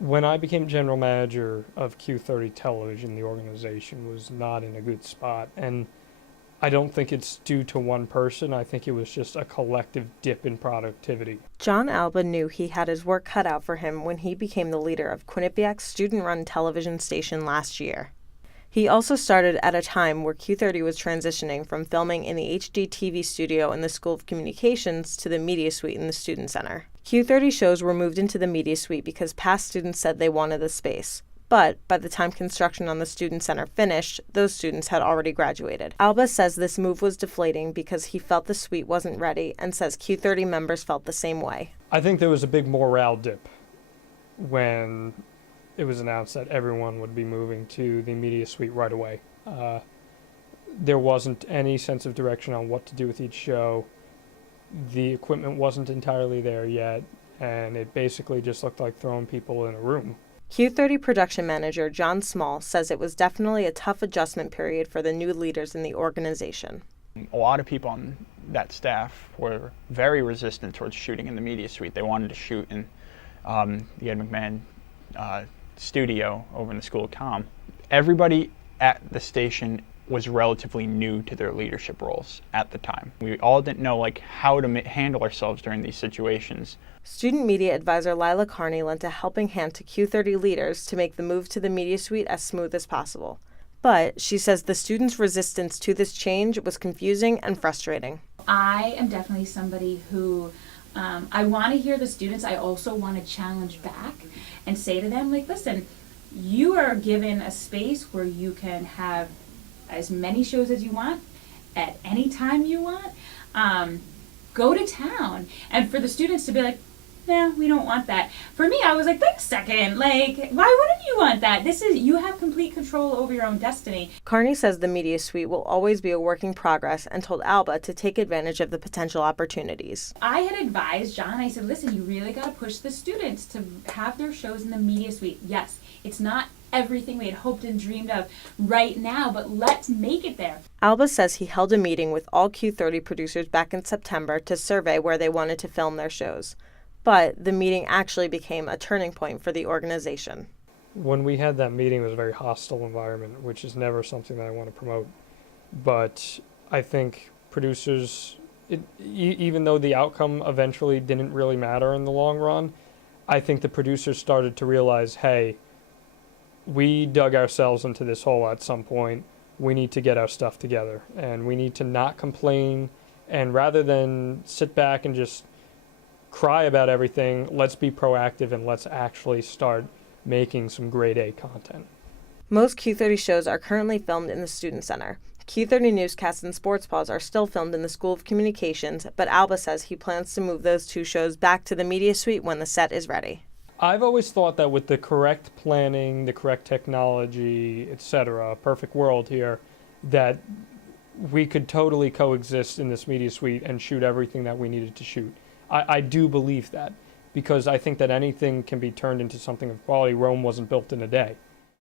When I became general manager of Q30 Television, the organization was not in a good spot. And I don't think it's due to one person. I think it was just a collective dip in productivity. John Alba knew he had his work cut out for him when he became the leader of Quinnipiac's student-run television station last year. He also started at a time where Q30 was transitioning from filming in the HD TV studio in the School of Communications to the Media Suite in the Student Center. Q30 shows were moved into the Media Suite because past students said they wanted the space. But by the time construction on the Student Center finished, those students had already graduated. Alba says this move was deflating because he felt the suite wasn't ready and says Q30 members felt the same way. I think there was a big morale dip when it was announced that everyone would be moving to the media suite right away. There wasn't any sense of direction on what to do with each show. The equipment wasn't entirely there yet, and it basically just looked like throwing people in a room. Q30 production manager John Small says it was definitely a tough adjustment period for the new leaders in the organization. A lot of people on that staff were very resistant towards shooting in the media suite. They wanted to shoot in the Ed McMahon studio over in the School of Comm. Everybody at the station was relatively new to their leadership roles at the time. We all didn't know how to handle ourselves during these situations. Student media advisor Lila Carney lent a helping hand to Q30 leaders to make the move to the media suite as smooth as possible. But she says the students' resistance to this change was confusing and frustrating. I am definitely somebody who I want to hear the students. I also want to challenge back and say to them, listen, you are given a space where you can have as many shows as you want at any time you want. Go to town. And for the students to be like, no, we don't want that. For me, I was like, wait a second, why wouldn't you want that? You have complete control over your own destiny. Carney says the media suite will always be a work in progress and told Alba to take advantage of the potential opportunities. I had advised John, I said, listen, you really got to push the students to have their shows in the media suite. Yes, it's not everything we had hoped and dreamed of right now, but let's make it there. Alba says he held a meeting with all Q30 producers back in September to survey where they wanted to film their shows. But the meeting actually became a turning point for the organization. When we had that meeting, it was a very hostile environment, which is never something that I want to promote. But I think producers, even though the outcome eventually didn't really matter in the long run, I think the producers started to realize, hey, we dug ourselves into this hole at some point. We need to get our stuff together, and we need to not complain. And rather than sit back and just cry about everything, let's be proactive and let's actually start making some grade A content. Most Q30 shows are currently filmed in the Student Center. Q30 newscasts and Sports Pause are still filmed in the School of Communications, but Alba says he plans to move those two shows back to the media suite when the set is ready. I've always thought that with the correct planning, the correct technology, etc., perfect world here, that we could totally coexist in this media suite and shoot everything that we needed to shoot. I do believe that, because I think that anything can be turned into something of quality. Rome wasn't built in a day.